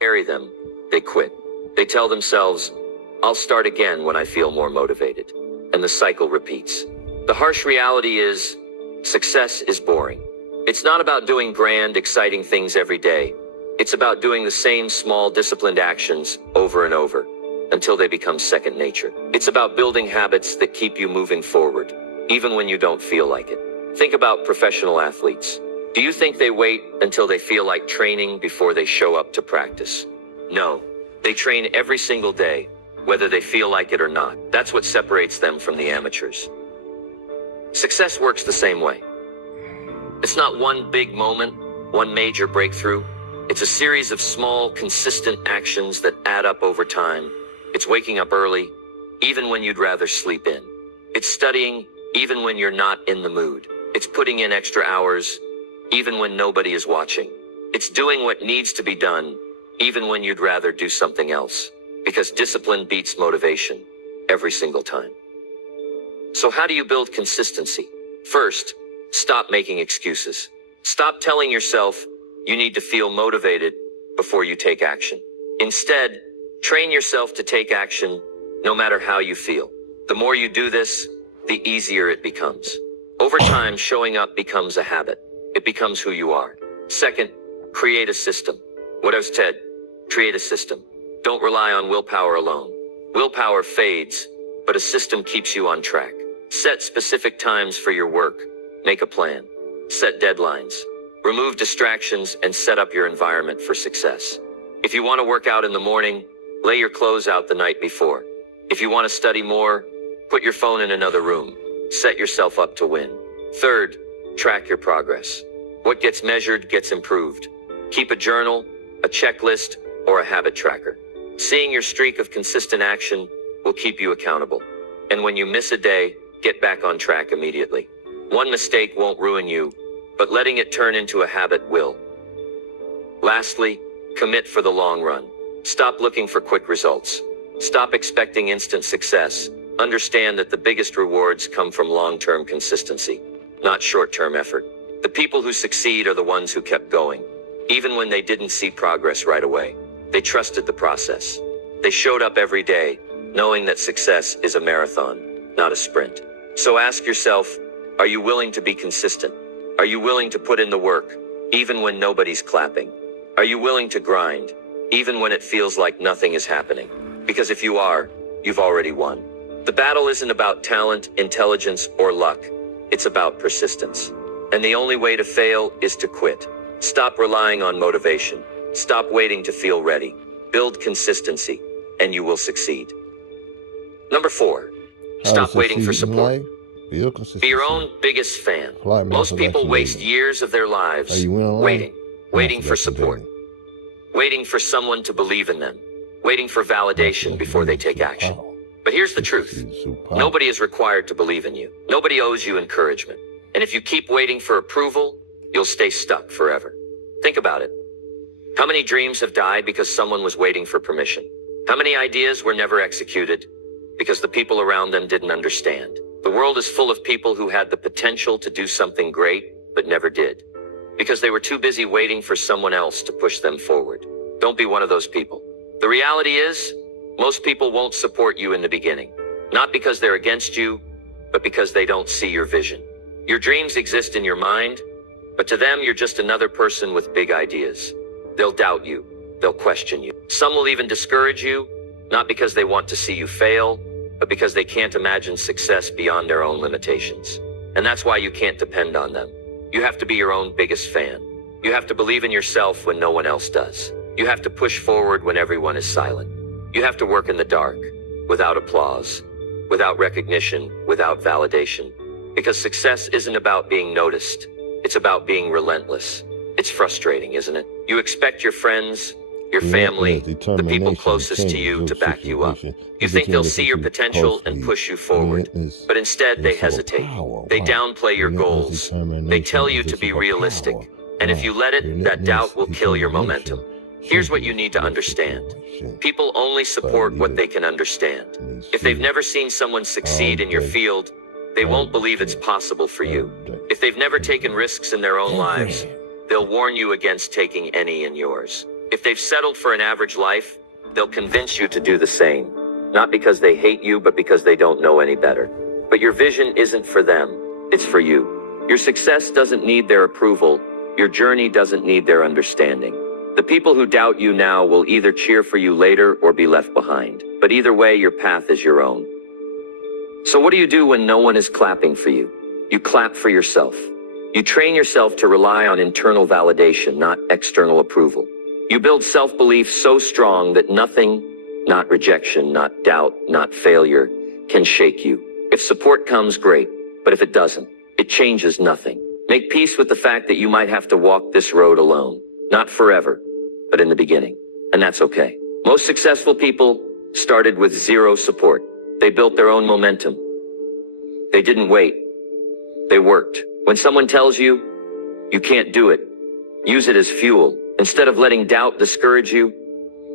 Carry them, they quit. They tell themselves, I'll start again when I feel more motivated. And the cycle repeats. The harsh reality is, success is boring. It's not about doing grand, exciting things every day. It's about doing the same small, disciplined actions over and over until they become second nature. It's about building habits that keep you moving forward, even when you don't feel like it. Think about professional athletes. Do you think they wait until they feel like training before they show up to practice? No, they train every single day, whether they feel like it or not. That's what separates them from the amateurs. Success works the same way. It's not one big moment, one major breakthrough. It's a series of small, consistent actions that add up over time. It's waking up early, even when you'd rather sleep in. It's studying, even when you're not in the mood. It's putting in extra hours, even when nobody is watching. It's doing what needs to be done, even when you'd rather do something else. Because discipline beats motivation every single time. So how do you build consistency? First, stop making excuses. Stop telling yourself you need to feel motivated before you take action. Instead, train yourself to take action no matter how you feel. The more you do this, the easier it becomes. Over time, showing up becomes a habit. It becomes who you are. Second, create a system. What else, Ted? Create a system. Don't rely on willpower alone. Willpower fades, but a system keeps you on track. Set specific times for your work. Make a plan. Set deadlines. Remove distractions and set up your environment for success. If you want to work out in the morning, lay your clothes out the night before. If you want to study more, put your phone in another room. Set yourself up to win. Third, track your progress. What gets measured gets improved. Keep a journal, a checklist, or a habit tracker. Seeing your streak of consistent action will keep you accountable. And when you miss a day, get back on track immediately. One mistake won't ruin you, but letting it turn into a habit will. Lastly, commit for the long run. Stop looking for quick results. Stop expecting instant success. Understand that the biggest rewards come from long-term consistency, not short-term effort. The people who succeed are the ones who kept going, even when they didn't see progress right away. They trusted the process. They showed up every day, knowing that success is a marathon, not a sprint. So ask yourself, are you willing to be consistent? Are you willing to put in the work, even when nobody's clapping? Are you willing to grind, even when it feels like nothing is happening? Because if you are, you've already won. The battle isn't about talent, intelligence, or luck. It's about persistence. And the only way to fail is to quit. Stop relying on motivation. Stop waiting to feel ready. Build consistency, and you will succeed. Number 4, stop waiting for support. Be your own biggest fan. Most people waste years of their lives waiting for support, waiting for someone to believe in them, waiting for validation before they take action. But here's the truth. Nobody is required to believe in you. Nobody owes you encouragement. And if you keep waiting for approval, you'll stay stuck forever. Think about it. How many dreams have died because someone was waiting for permission? How many ideas were never executed because the people around them didn't understand? The world is full of people who had the potential to do something great, but never did, because they were too busy waiting for someone else to push them forward. Don't be one of those people. The reality is, most people won't support you in the beginning, not because they're against you, but because they don't see your vision. Your dreams exist in your mind, but to them, you're just another person with big ideas. They'll doubt you. They'll question you. Some will even discourage you, not because they want to see you fail, but because they can't imagine success beyond their own limitations. And that's why you can't depend on them. You have to be your own biggest fan. You have to believe in yourself when no one else does. You have to push forward when everyone is silent. You have to work in the dark, without applause, without recognition, without validation. Because success isn't about being noticed. It's about being relentless. It's frustrating, isn't it? You expect your friends, your family, the people closest to you to back you up. You think they'll see your potential and push you forward, but instead they hesitate. They downplay your goals. They tell you to be realistic. And if you let it, that doubt will kill your momentum. Here's what you need to understand. People only support what they can understand. If they've never seen someone succeed in your field, they won't believe it's possible for you. If they've never taken risks in their own lives, they'll warn you against taking any in yours. If they've settled for an average life, they'll convince you to do the same. Not because they hate you, but because they don't know any better. But your vision isn't for them, it's for you. Your success doesn't need their approval. Your journey doesn't need their understanding. The people who doubt you now will either cheer for you later or be left behind. But either way, your path is your own. So what do you do when no one is clapping for you? You clap for yourself. You train yourself to rely on internal validation, not external approval. You build self-belief so strong that nothing, not rejection, not doubt, not failure, can shake you. If support comes, great. But if it doesn't, it changes nothing. Make peace with the fact that you might have to walk this road alone. Not forever, but in the beginning. And that's okay. Most successful people started with zero support. They built their own momentum. They didn't wait. They worked. When someone tells you, you can't do it, use it as fuel. Instead of letting doubt discourage you,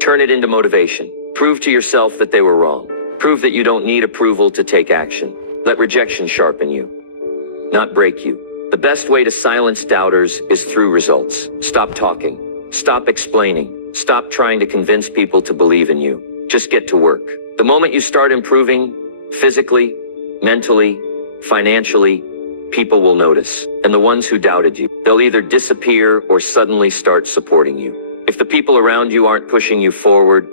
turn it into motivation. Prove to yourself that they were wrong. Prove that you don't need approval to take action. Let rejection sharpen you, not break you. The best way to silence doubters is through results. Stop talking. Stop explaining. Stop trying to convince people to believe in you. Just get to work. The moment you start improving, physically, mentally, financially, people will notice. And the ones who doubted you, they'll either disappear or suddenly start supporting you. If the people around you aren't pushing you forward,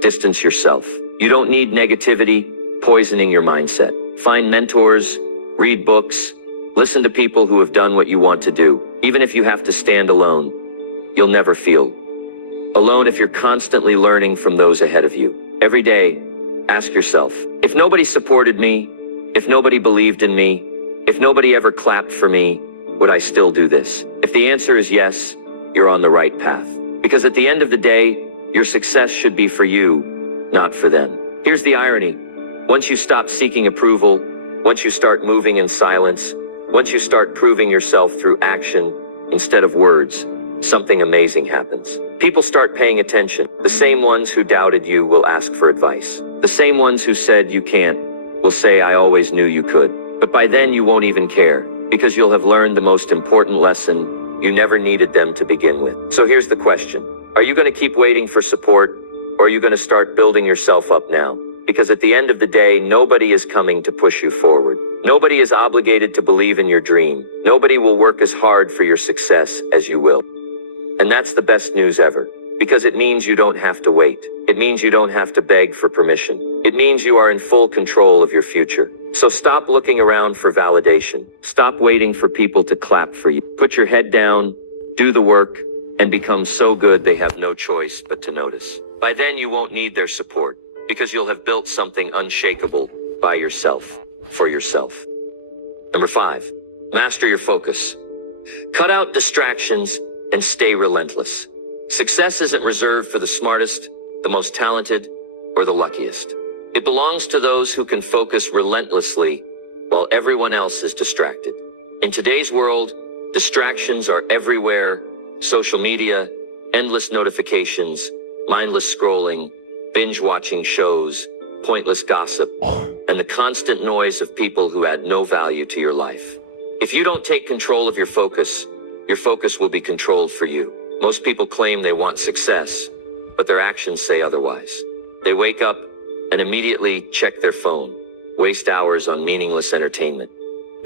distance yourself. You don't need negativity poisoning your mindset. Find mentors, read books, listen to people who have done what you want to do. Even if you have to stand alone, you'll never feel alone if you're constantly learning from those ahead of you. Every day, ask yourself, if nobody supported me, if nobody believed in me, if nobody ever clapped for me, would I still do this? If the answer is yes, you're on the right path. Because at the end of the day, your success should be for you, not for them. Here's the irony. Once you stop seeking approval, once you start moving in silence, once you start proving yourself through action instead of words, something amazing happens. People start paying attention. The same ones who doubted you will ask for advice. The same ones who said you can't will say, I always knew you could. But by then you won't even care, because you'll have learned the most important lesson: you never needed them to begin with. So here's the question. Are you going to keep waiting for support, or are you going to start building yourself up now? Because at the end of the day, nobody is coming to push you forward. Nobody is obligated to believe in your dream. Nobody will work as hard for your success as you will. And that's the best news ever, because it means you don't have to wait. It means you don't have to beg for permission. It means you are in full control of your future. So stop looking around for validation. Stop waiting for people to clap for you. Put your head down, do the work, and become so good they have no choice but to notice. By then you won't need their support, because you'll have built something unshakable by yourself, for yourself. Number 5, master your focus. Cut out distractions and stay relentless. Success isn't reserved for the smartest, the most talented, or the luckiest. It belongs to those who can focus relentlessly while everyone else is distracted. In today's world, distractions are everywhere: social media, endless notifications, mindless scrolling, binge-watching shows, pointless gossip, and the constant noise of people who add no value to your life. If you don't take control of your focus will be controlled for you. Most people claim they want success, but their actions say otherwise. They wake up and immediately check their phone, waste hours on meaningless entertainment,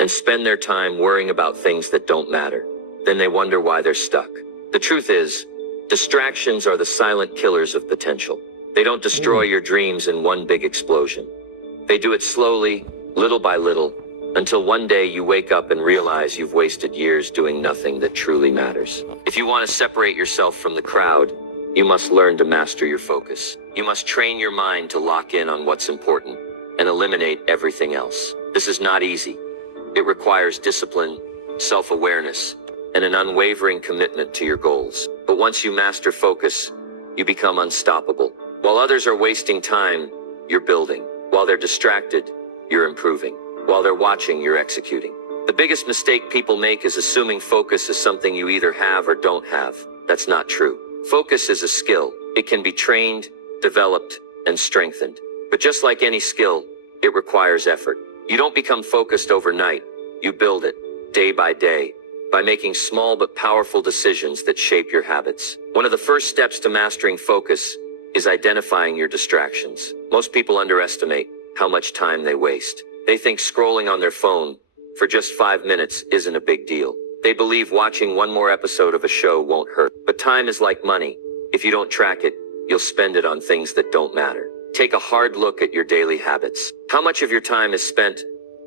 and spend their time worrying about things that don't matter. Then they wonder why they're stuck. The truth is, distractions are the silent killers of potential. They don't destroy your dreams in one big explosion. They do it slowly, little by little, until one day you wake up and realize you've wasted years doing nothing that truly matters. If you want to separate yourself from the crowd, you must learn to master your focus. You must train your mind to lock in on what's important and eliminate everything else. This is not easy. It requires discipline, self-awareness, and an unwavering commitment to your goals. But once you master focus, you become unstoppable. While others are wasting time, you're building. While they're distracted, you're improving. While they're watching, you're executing. The biggest mistake people make is assuming focus is something you either have or don't have. That's not true. Focus is a skill. It can be trained, developed, and strengthened. But just like any skill, it requires effort. You don't become focused overnight. You build it, day by day, by making small but powerful decisions that shape your habits. One of the first steps to mastering focus is identifying your distractions. Most people underestimate how much time they waste. They think scrolling on their phone for just 5 minutes isn't a big deal. They believe watching one more episode of a show won't hurt. But time is like money. If you don't track it, you'll spend it on things that don't matter. Take a hard look at your daily habits. How much of your time is spent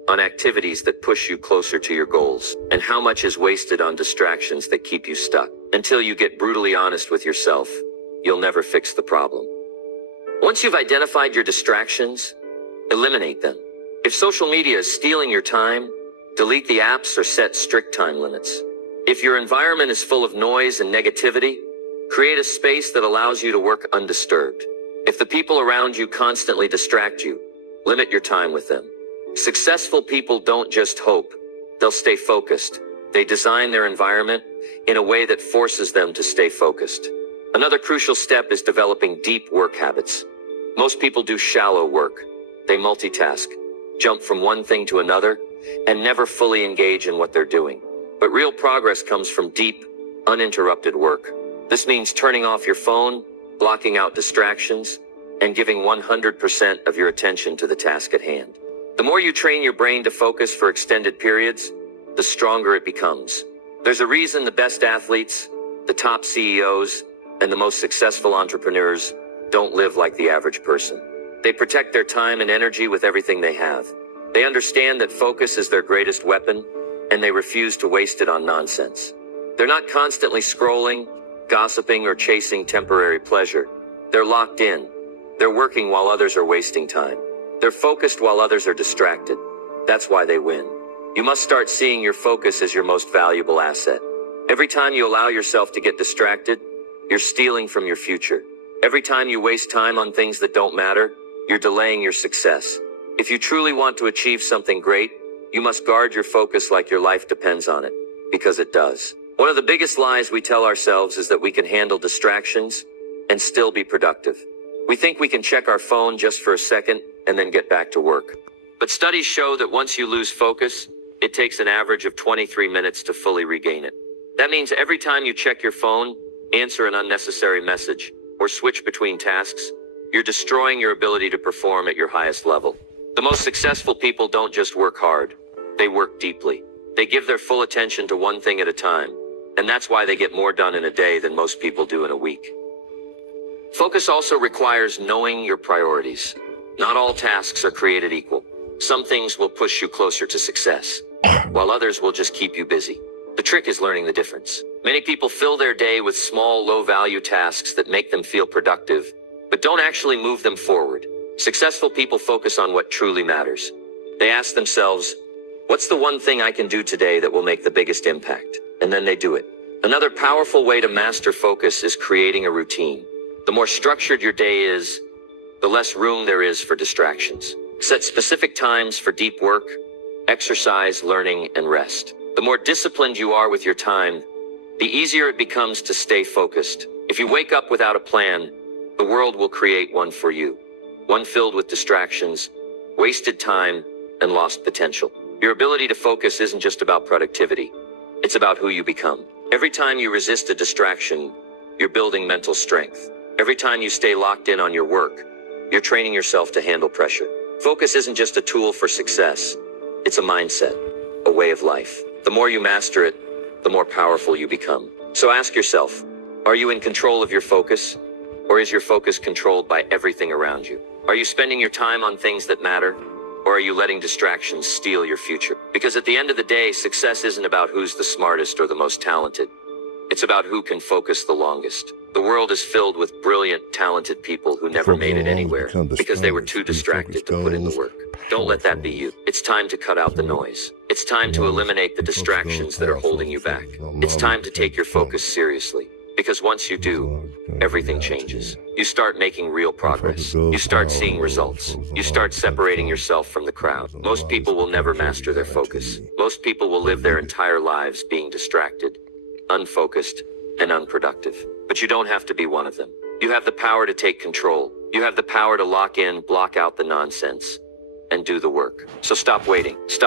on activities that push you closer to your goals? And how much is wasted on distractions that keep you stuck? Until you get brutally honest with yourself, you'll never fix the problem. Once you've identified your distractions, eliminate them. If social media is stealing your time, delete the apps or set strict time limits. If your environment is full of noise and negativity, create a space that allows you to work undisturbed. If the people around you constantly distract you, limit your time with them. Successful people don't just hope, they'll stay focused. They design their environment in a way that forces them to stay focused. Another crucial step is developing deep work habits. Most people do shallow work. They multitask, jump from one thing to another, and never fully engage in what they're doing. But real progress comes from deep, uninterrupted work. This means turning off your phone, blocking out distractions, and giving 100% of your attention to the task at hand. The more you train your brain to focus for extended periods, the stronger it becomes. There's a reason the best athletes, the top CEOs, and the most successful entrepreneurs don't live like the average person. They protect their time and energy with everything they have. They understand that focus is their greatest weapon, and they refuse to waste it on nonsense. They're not constantly scrolling, gossiping, or chasing temporary pleasure. They're locked in. They're working while others are wasting time. They're focused while others are distracted. That's why they win. You must start seeing your focus as your most valuable asset. Every time you allow yourself to get distracted, you're stealing from your future. Every time you waste time on things that don't matter, you're delaying your success. If you truly want to achieve something great, you must guard your focus like your life depends on it, because it does. One of the biggest lies we tell ourselves is that we can handle distractions and still be productive. We think we can check our phone just for a second and then get back to work. But studies show that once you lose focus, it takes an average of 23 minutes to fully regain it. That means every time you check your phone, answer an unnecessary message, or switch between tasks, you're destroying your ability to perform at your highest level. The most successful people don't just work hard, they work deeply. They give their full attention to one thing at a time, and that's why they get more done in a day than most people do in a week. Focus also requires knowing your priorities. Not all tasks are created equal. Some things will push you closer to success, while others will just keep you busy. The trick is learning the difference. Many people fill their day with small, low-value tasks that make them feel productive, but don't actually move them forward. Successful people focus on what truly matters. They ask themselves, what's the one thing I can do today that will make the biggest impact? And then they do it. Another powerful way to master focus is creating a routine. The more structured your day is, the less room there is for distractions. Set specific times for deep work, exercise, learning, and rest. The more disciplined you are with your time, the easier it becomes to stay focused. If you wake up without a plan, the world will create one for you. One filled with distractions, wasted time, and lost potential. Your ability to focus isn't just about productivity. It's about who you become. Every time you resist a distraction, you're building mental strength. Every time you stay locked in on your work, you're training yourself to handle pressure. Focus isn't just a tool for success. It's a mindset, a way of life. The more you master it, the more powerful you become. So ask yourself, are you in control of your focus? Or is your focus controlled by everything around you? Are you spending your time on things that matter? Or are you letting distractions steal your future? Because at the end of the day, success isn't about who's the smartest or the most talented. It's about who can focus the longest. The world is filled with brilliant, talented people who never made it anywhere because they were too distracted to put in the work. Don't let that be you. It's time to cut out the noise. It's time to eliminate the distractions that are holding you back. It's time to take your focus seriously. Because once you do, everything changes. You start making real progress. You start seeing results. You start separating yourself from the crowd. Most people will never master their focus. Most people will live their entire lives being distracted, unfocused, and unproductive. But you don't have to be one of them. You have the power to take control. You have the power to lock in, block out the nonsense, and do the work. So stop waiting. Stop